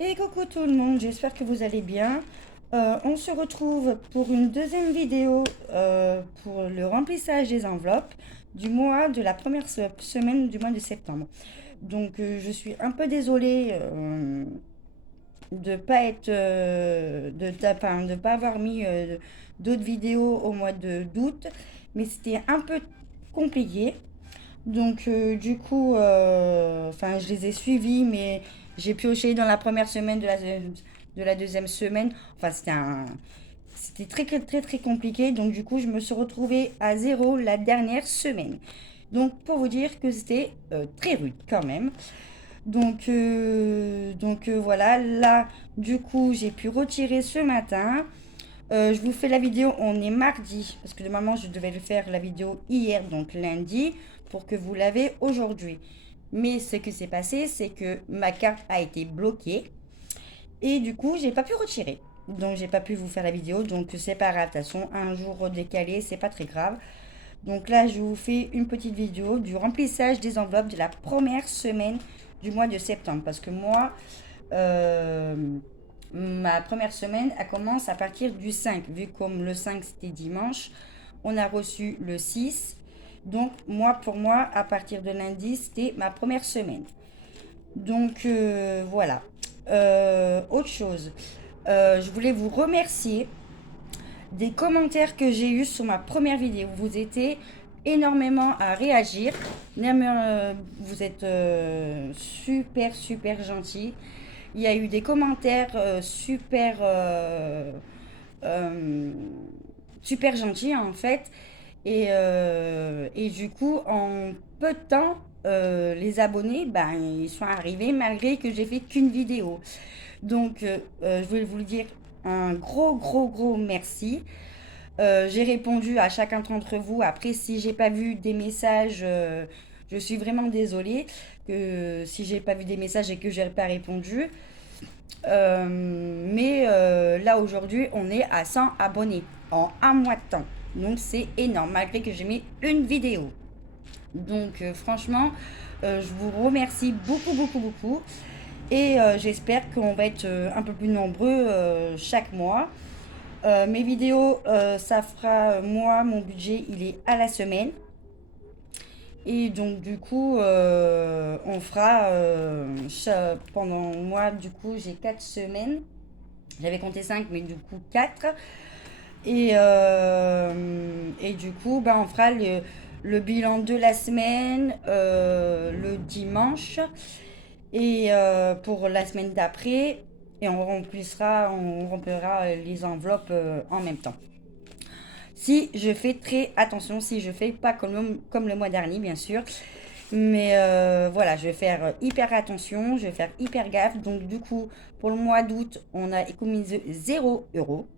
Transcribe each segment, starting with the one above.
Et coucou tout le monde, j'espère que vous allez bien. On se retrouve pour une deuxième vidéo pour le remplissage des enveloppes du mois de la première semaine du mois de septembre. Donc je suis un peu désolée de pas être enfin, de pas avoir mis d'autres vidéos au mois de d'août, mais c'était un peu compliqué. Donc, enfin, je les ai suivis, mais j'ai pioché dans la première semaine de la deuxième semaine. Enfin, c'était très compliqué. Donc, du coup, je me suis retrouvée à zéro la dernière semaine. Donc, pour vous dire que c'était très rude quand même. Voilà, là, du coup, j'ai pu retirer ce matin. Je vous fais la vidéo, on est mardi, parce que normalement je devais le faire la vidéo hier, donc lundi, pour que vous l'avez aujourd'hui. Mais ce qui s'est passé, c'est que ma carte a été bloquée et du coup j'ai pas pu retirer. Donc j'ai pas pu vous faire la vidéo, donc c'est pas grave, de toute façon, un jour décalé, c'est pas très grave. Donc là, je vous fais une petite vidéo du remplissage des enveloppes de la première semaine du mois de septembre. Parce que moi, euh, ma première semaine, elle commence à partir du 5. Vu comme le 5 c'était dimanche, on a reçu le 6. Donc moi, pour moi, à partir de lundi, c'était ma première semaine. Donc voilà. Autre chose, je voulais vous remercier des commentaires que j'ai eus sur ma première vidéo. Vous étiez énormément à réagir. Vous êtes super gentils. Il y a eu des commentaires euh, super gentils en fait. Et du coup, en peu de temps, les abonnés, ben, ils sont arrivés malgré que j'ai fait qu'une vidéo. Donc, je voulais vous le dire un gros merci. J'ai répondu à chacun d'entre vous. Après, si j'ai pas vu des messages, je suis vraiment désolée que si j'ai pas vu des messages et que j'ai pas répondu. Là aujourd'hui, on est à 100 abonnés en un mois de temps. Donc c'est énorme, malgré que j'ai mis une vidéo. Donc franchement, je vous remercie beaucoup. Et j'espère qu'on va être un peu plus nombreux chaque mois. Mes vidéos, ça fera, moi, mon budget, il est à la semaine. Et donc, du coup, on fera, pendant moi, du coup, j'ai 4 semaines. J'avais compté 5 mais du coup 4. Et du coup, ben, on fera le bilan de la semaine le dimanche. Et pour la semaine d'après, et on remplira les enveloppes en même temps. Si je fais très attention, si je fais pas comme le mois dernier, bien sûr. Mais voilà, je vais faire hyper attention, je vais faire hyper gaffe. Donc du coup, pour le mois d'août, on a économisé 0 euros.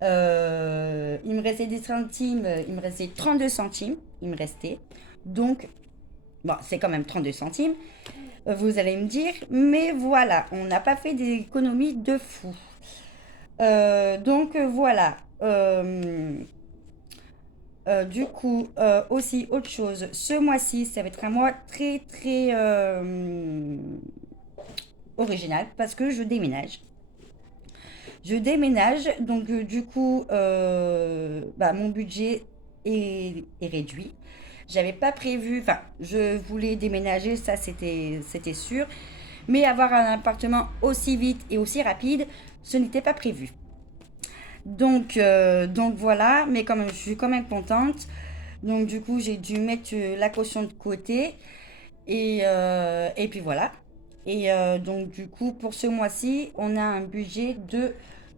Il me restait des centimes, il me restait 32 centimes, il me restait. Donc, bon, c'est quand même 32 centimes, vous allez me dire. Mais voilà, on n'a pas fait des économies de fou. Voilà. Du coup, aussi autre chose, ce mois-ci, ça va être un mois très original parce que je déménage. Je déménage, donc du coup, bah, mon budget est réduit. J'avais pas prévu, enfin, je voulais déménager, ça c'était sûr, mais avoir un appartement aussi vite et aussi rapide, ce n'était pas prévu. Donc voilà, mais quand même, je suis quand même contente. Donc du coup, j'ai dû mettre la caution de côté. Et puis voilà. Et donc du coup, pour ce mois-ci, on a un budget de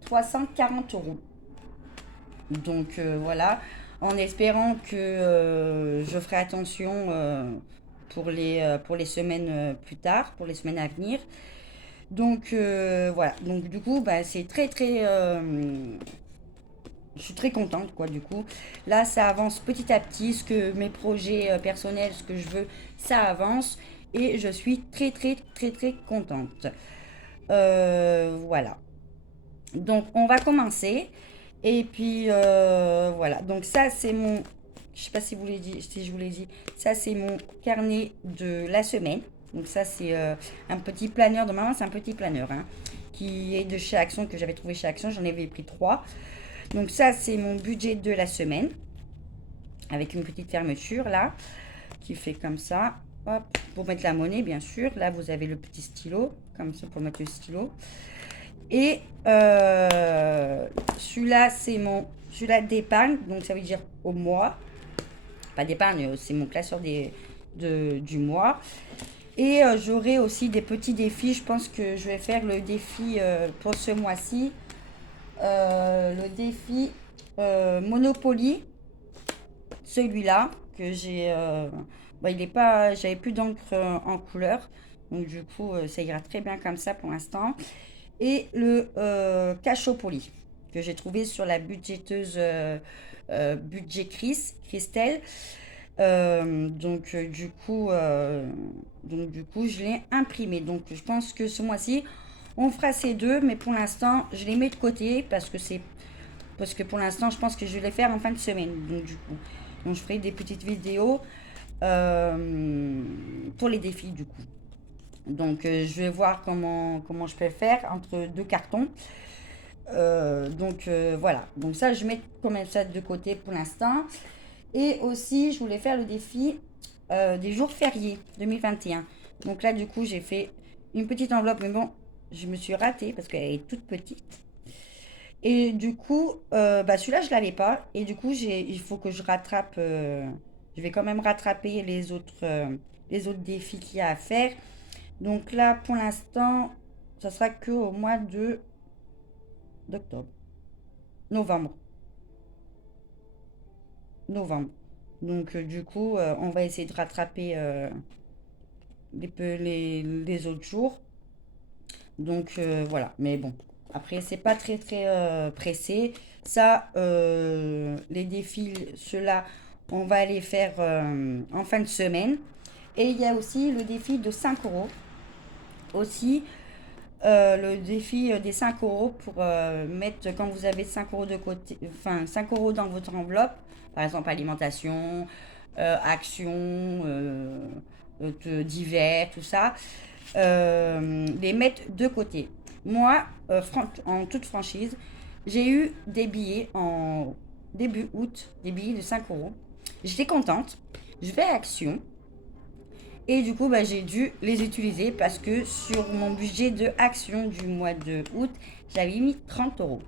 340 euros. Donc voilà, en espérant que je ferai attention pour les semaines plus tard, pour les semaines à venir. Donc voilà, donc du coup, bah, c'est je suis très contente, quoi, du coup. Là, ça avance petit à petit. Ce que mes projets personnels, ce que je veux, ça avance. Et je suis très contente. Voilà. Donc, on va commencer. Et puis, voilà. Donc, ça, c'est mon. Je sais pas si je vous l'ai dit. Ça, c'est mon carnet de la semaine. Donc ça, c'est un petit planeur. Normalement, c'est un petit planeur, hein, qui est de chez Action, que j'avais trouvé chez Action. J'en avais pris 3. Donc ça, c'est mon budget de la semaine. Avec une petite fermeture, là, qui fait comme ça. Hop, pour mettre la monnaie, bien sûr. Là, vous avez le petit stylo, comme ça, pour mettre le stylo. Et celui-là, c'est celui-là d'épargne. Donc, ça veut dire au mois. Pas d'épargne, c'est mon classeur du mois. Et j'aurai aussi des petits défis. Je pense que je vais faire le défi pour ce mois-ci. Le défi Monopoly. Celui-là que j'ai... il est pas... J'avais plus d'encre en couleur. Donc du coup, ça ira très bien comme ça pour l'instant. Et le Cachopoly que j'ai trouvé sur la budgéteuse budget Christelle. Donc du coup, je l'ai imprimé. Donc je pense que ce mois-ci, on fera ces deux, mais pour l'instant, je les mets de côté parce que pour l'instant, je pense que je vais les faire en fin de semaine. Donc je ferai des petites vidéos pour les défis du coup. Donc je vais voir comment je peux faire entre deux cartons. Voilà. Donc ça, je mets comme ça de côté pour l'instant. Et aussi, je voulais faire le défi des jours fériés 2021. Donc là, du coup, j'ai fait une petite enveloppe. Mais bon, je me suis ratée parce qu'elle est toute petite. Et du coup, celui-là, je ne l'avais pas. Et du coup, il faut que je rattrape. Je vais quand même rattraper les autres défis qu'il y a à faire. Donc là, pour l'instant, ça sera que au mois d'octobre. Novembre. Donc, du coup, on va essayer de rattraper les autres jours. Donc, voilà. Mais bon, après, c'est pas très, très pressé. Ça, les défis, ceux-là, on va les faire en fin de semaine. Et il y a aussi le défi de 5 euros. Aussi, le défi des 5 euros pour mettre, quand vous avez 5 euros de côté, enfin 5 euros dans votre enveloppe, par exemple alimentation, action, divers, tout ça, les mettre de côté. Moi, en toute franchise, j'ai eu des billets en début août, des billets de 5 euros. J'étais contente. Je vais à Action. Et du coup, j'ai dû les utiliser parce que sur mon budget de action du mois de août, j'avais mis 30 euros.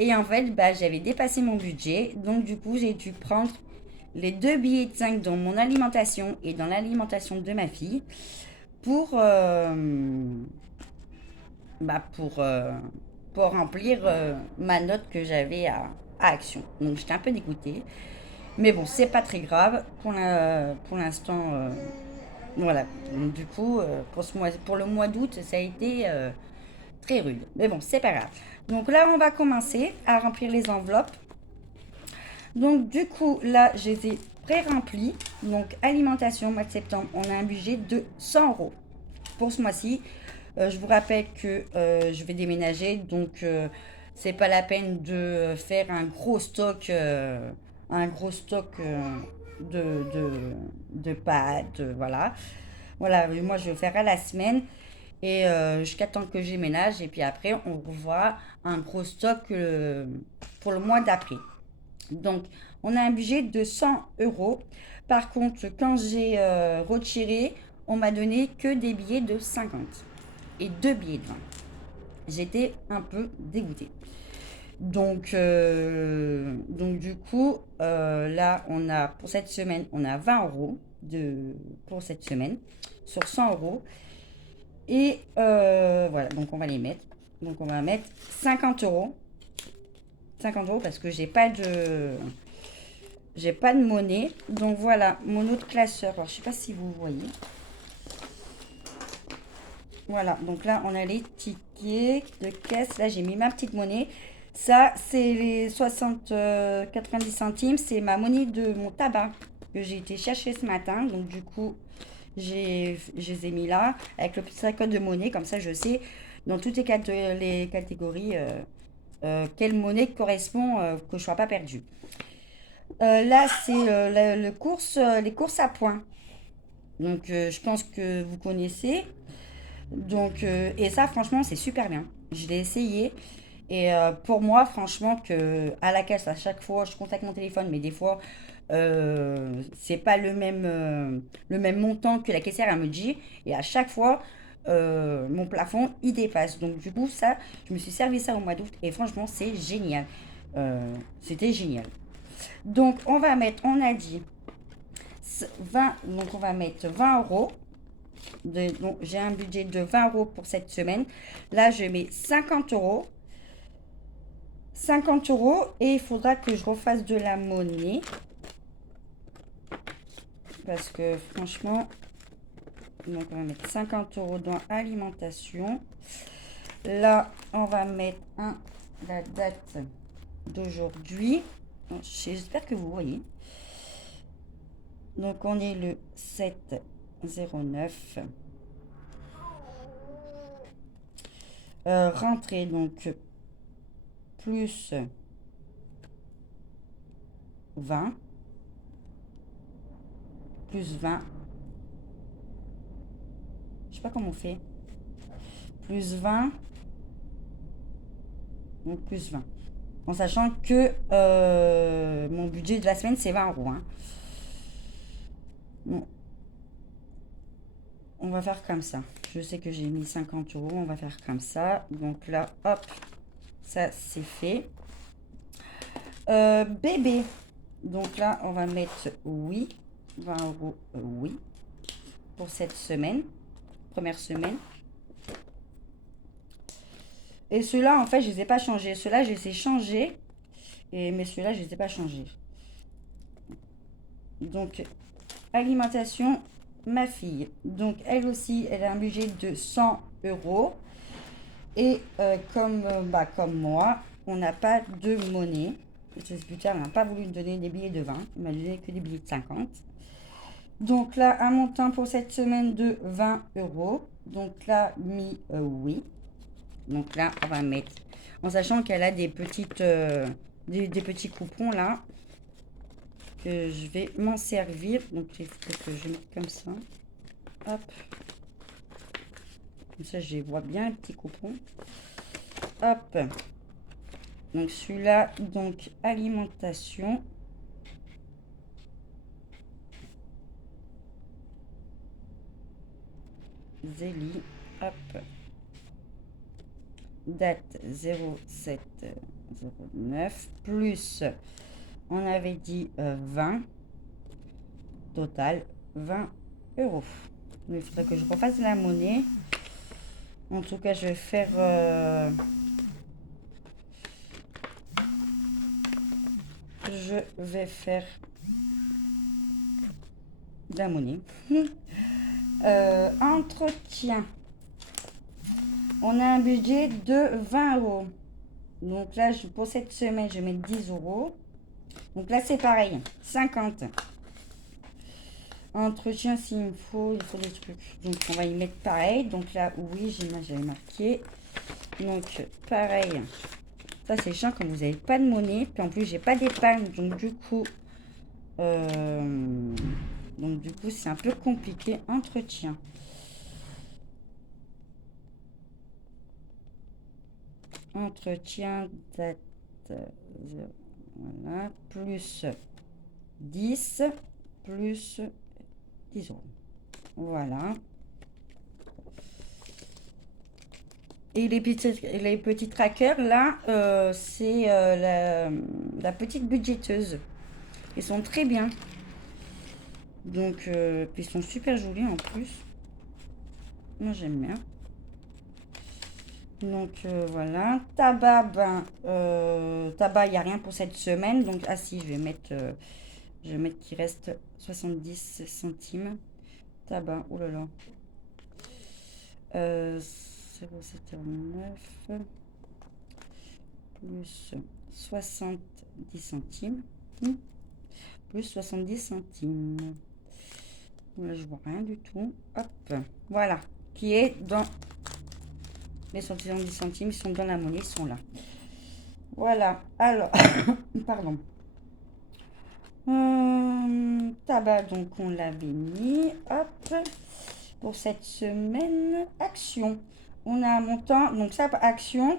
Et en fait, j'avais dépassé mon budget. Donc du coup, j'ai dû prendre les 2 billets de 5 dans mon alimentation et dans l'alimentation de ma fille pour, pour remplir ma note que j'avais à Action. Donc j'étais un peu dégoûtée. Mais bon, c'est pas très grave. Pour l'instant... Voilà, donc, du coup, pour le mois d'août, ça a été très rude. Mais bon, c'est pas grave. Donc là, on va commencer à remplir les enveloppes. Donc du coup, là, je les ai pré-remplis. Donc alimentation, mois de septembre, on a un budget de 100 euros pour ce mois-ci. Je vous rappelle que je vais déménager, donc c'est pas la peine de faire un gros stock de pâtes, voilà. Voilà, moi je vais faire à la semaine et jusqu'à temps que j'emménage et puis après on revoit un gros stock pour le mois d'après. Donc on a un budget de 100 euros. Par contre, quand j'ai retiré, on m'a donné que des billets de 50 et 2 billets de 20. J'étais un peu dégoûtée. Donc du coup, là, pour cette semaine, on a 20 euros pour cette semaine sur 100 euros. Et voilà, donc on va les mettre. Donc on va mettre 50 euros. 50 euros parce que j'ai pas de monnaie. Donc voilà, mon autre classeur. Alors, je sais pas si vous voyez. Voilà, donc là, on a les tickets de caisse. Là, j'ai mis ma petite monnaie. Ça, c'est les 90 centimes. C'est ma monnaie de mon tabac que j'ai été chercher ce matin. Donc, du coup, je les ai mis là avec le petit code de monnaie. Comme ça, je sais dans toutes les catégories quelle monnaie correspond, que je ne sois pas perdue. Là, c'est les courses à points. Donc, je pense que vous connaissez. Donc, et ça, franchement, c'est super bien. Je l'ai essayé. Et pour moi, franchement, que à la caisse, à chaque fois, je contacte mon téléphone, mais des fois, c'est pas le même montant que la caissière, elle me dit. Et à chaque fois, mon plafond, il dépasse. Donc, du coup, ça, je me suis servi ça au mois d'août. Et franchement, c'est génial. C'était génial. Donc, on a dit 20, donc on va mettre 20 euros. Donc, j'ai un budget de 20 euros pour cette semaine. Là, je mets 50 euros. 50 euros et il faudra que je refasse de la monnaie. Parce que franchement, donc on va mettre 50 euros dans alimentation. Là, on va mettre la date d'aujourd'hui. J'espère que vous voyez. Donc on est le 7/09. Rentrée donc plus 20 plus 20. Je sais pas comment on fait. Plus 20 donc plus 20. En sachant que mon budget de la semaine c'est 20 euros. Hein. Bon, on va faire comme ça. Je sais que j'ai mis 50 euros. On va faire comme ça. Donc là, hop, ça c'est fait. Bébé. Donc là, on va mettre oui. 20 euros, oui. Pour cette semaine. Première semaine. Et ceux-là, en fait, je ne les ai pas changés. Ceux-là, je les ai changés. Mais ceux-là, je ne les ai pas changés. Donc, alimentation, ma fille. Donc, elle aussi, elle a un budget de 100 euros. Et comme moi, on n'a pas de monnaie. Ce buteur n'a pas voulu me donner des billets de 20. Il m'a donné que des billets de 50. Donc là, un montant pour cette semaine de 20 euros. Donc là, mis oui. Donc là, on va mettre, en sachant qu'elle a des petites, des petits coupons là, que je vais m'en servir. Donc il faut que je mette comme ça. Hop. Comme ça, je vois bien les petits coupons. Hop. Donc celui-là, donc alimentation. Zélie. Hop. Date 07/09 plus, on avait dit 20. Total 20 euros. Il faudrait que je refasse la monnaie. En tout cas, je vais faire... de la monnaie. Entretien. On a un budget de 20 euros. Donc là, pour cette semaine, je mets 10 euros. Donc là, c'est pareil. 50. Entretien, s'il me faut, il faut des trucs. Donc, on va y mettre pareil. Donc là, oui, j'avais marqué. Donc, pareil. Ça, c'est chiant quand vous n'avez pas de monnaie. Puis en plus, j'ai pas d'épargne. Donc, du coup, c'est un peu compliqué. Entretien. Entretien, date, voilà, plus 10, plus 10 euros. Voilà. Et les petits trackers, là, c'est la petite budgéteuse. Ils sont très bien. Donc, ils sont super jolis en plus. Moi, j'aime bien. Donc, voilà. Tabac, tabac, il n'y a rien pour cette semaine. Donc, ah si, je vais mettre qu'il reste 70 centimes. Tabac, oh là là. 0,79 plus 70 centimes. Plus 70 centimes. Là, je vois rien du tout. Hop, voilà. Qui est dans les 70 centimes, ils sont dans la monnaie, ils sont là. Voilà. Alors, pardon. Tabac, donc on l'avait mis. Hop. Pour cette semaine, action. On a un montant, donc ça, action,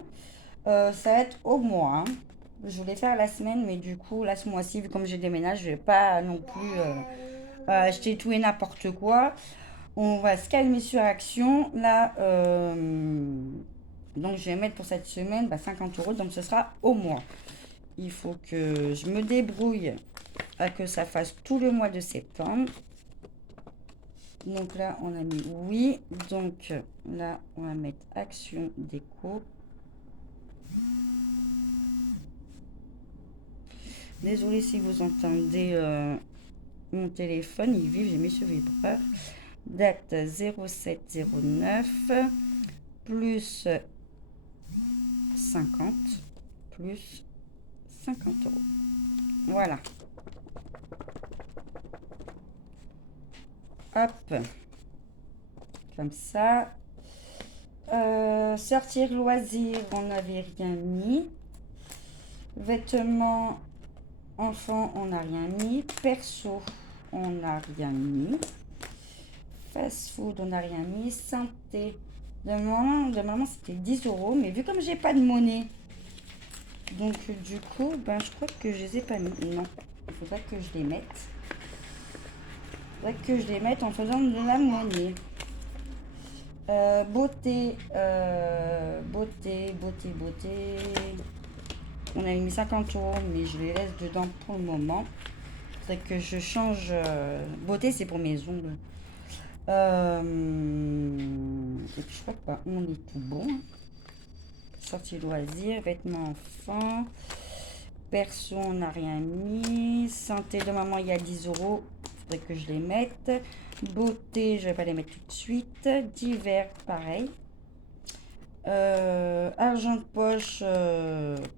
ça va être au mois, hein. Je voulais faire la semaine, mais du coup, là, ce mois-ci, vu comme je déménage, je vais pas non plus acheter tout et n'importe quoi. On va se calmer sur action. Là, donc je vais mettre pour cette semaine 50 euros, donc ce sera au mois. Il faut que je me débrouille à que ça fasse tout le mois de septembre. Donc là, on a mis oui. Donc là, on va mettre action déco. Désolée si vous entendez mon téléphone, il vibre, j'ai mis sur vibreur. Date 0709 plus 50 plus 50 euros. Voilà. Hop. Comme ça. Sortir loisirs, on n'avait rien mis. Vêtements enfants, on n'a rien mis. Perso, on n'a rien mis. Fast food, on n'a rien mis. Santé, de maman c'était 10 euros. Mais vu comme j'ai pas de monnaie, donc du coup, je crois que je les ai pas mis. Non, il faudrait que je les mette. Il faudrait que je les mette en faisant de la monnaie. Beauté. On a mis 50 euros, mais je les laisse dedans pour le moment. Faudrait que je change. Beauté, c'est pour mes ongles. Et puis je crois que on est tout bon. Sortie loisirs, vêtements enfants. Perso, on n'a rien mis. Santé de maman, il y a 10 euros. Faudrait que je les mette. Beauté, je vais pas les mettre tout de suite. Divers, pareil. Argent de poche,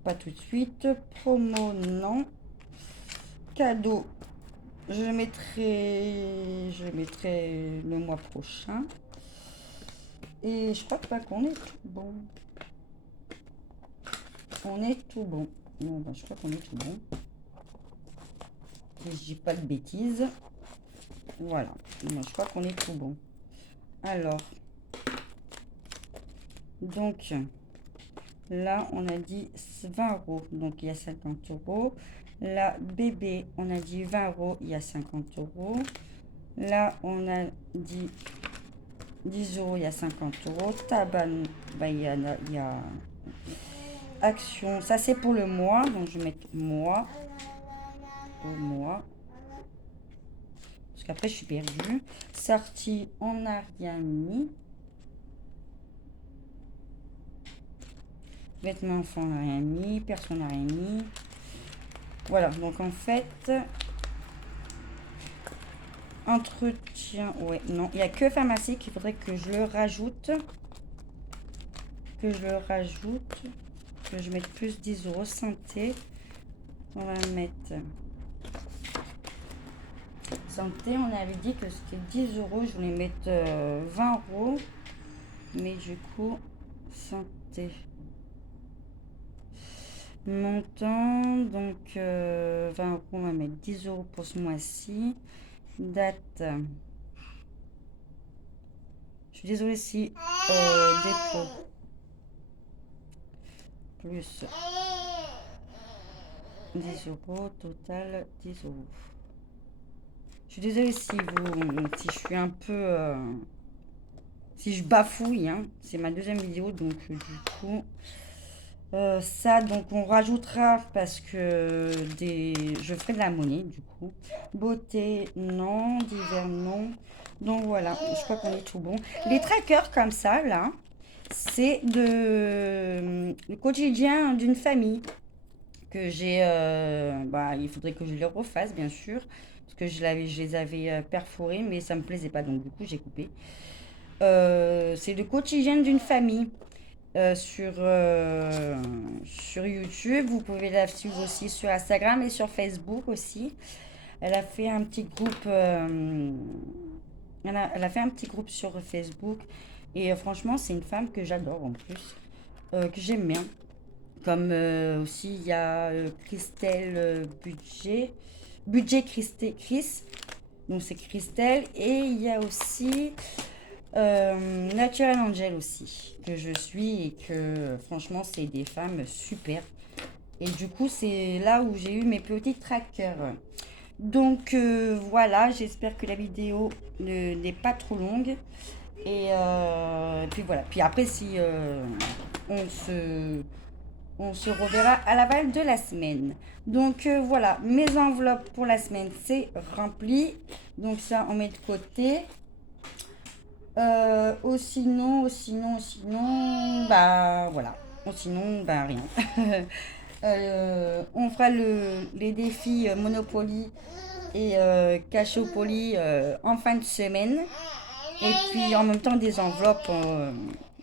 pas tout de suite. Promo, non. Cadeau, je le mettrai le mois prochain. Et je crois pas qu'on est tout bon. On est tout bon. Non, je crois qu'on est tout bon. Si je dis pas de bêtises. Voilà. Moi, je crois qu'on est tout bon. Alors. Donc, là, on a dit 20 euros. Donc, il y a 50 euros. Là, bébé, on a dit 20 euros. Il y a 50 euros. Là, on a dit 10 euros. Il y a 50 euros. Tabac, il y a action. Ça, c'est pour le mois. Donc, je vais mettre mois. Au mois. Parce qu'après, je suis perdue. Sortie, on n'a rien mis. Vêtements enfants, on n'a rien mis. Personne n'a rien mis. Voilà, donc en fait, entretien, ouais, non, il n'y a que pharmacie qu'il faudrait que je le rajoute. Que je mette plus 10 euros. Santé, on va mettre santé, on avait dit que c'était 10 euros, je voulais mettre 20 euros. Mais du coup, santé. Montant, donc 20 euros, on va mettre 10 euros pour ce mois-ci. Date. Je suis désolée si dépôt. Plus 10 euros, total 10 euros. Je suis désolée si je suis un peu. Si je bafouille, hein. C'est ma deuxième vidéo, donc du coup. Ça, donc on rajoutera parce que je ferai de la monnaie du coup. Beauté, non. Divers, non. Donc voilà, je crois qu'on est tout bon. Les trackers comme ça, là, c'est le quotidien d'une famille que j'ai. Il faudrait que je les refasse, bien sûr, parce que je les avais perforés, mais ça me plaisait pas, donc du coup j'ai coupé. C'est le quotidien d'une famille. Sur YouTube. Vous pouvez la suivre aussi sur Instagram et sur Facebook aussi. Elle a fait un petit groupe. Elle a fait un petit groupe sur Facebook. Et franchement, c'est une femme que j'adore en plus. Que j'aime bien. Comme aussi, il y a Christelle budget Chris. Donc c'est Christelle. Et il y a aussi Natural Angel aussi, que je suis et que franchement c'est des femmes super. Et du coup c'est là où j'ai eu mes petits trackers. Donc voilà, j'espère que la vidéo n'est pas trop longue. Et puis voilà. Puis après, si on se reverra à l'aval de la semaine. Donc voilà, mes enveloppes pour la semaine, c'est rempli. Donc ça, on met de côté. Sinon, bah voilà. Sinon, bah rien. On fera les défis Monopoly et Cachopoly en fin de semaine. Et puis en même temps des enveloppes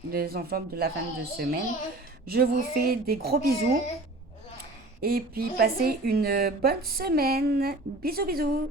de la fin de semaine. Je vous fais des gros bisous. Et puis passez une bonne semaine. Bisous bisous.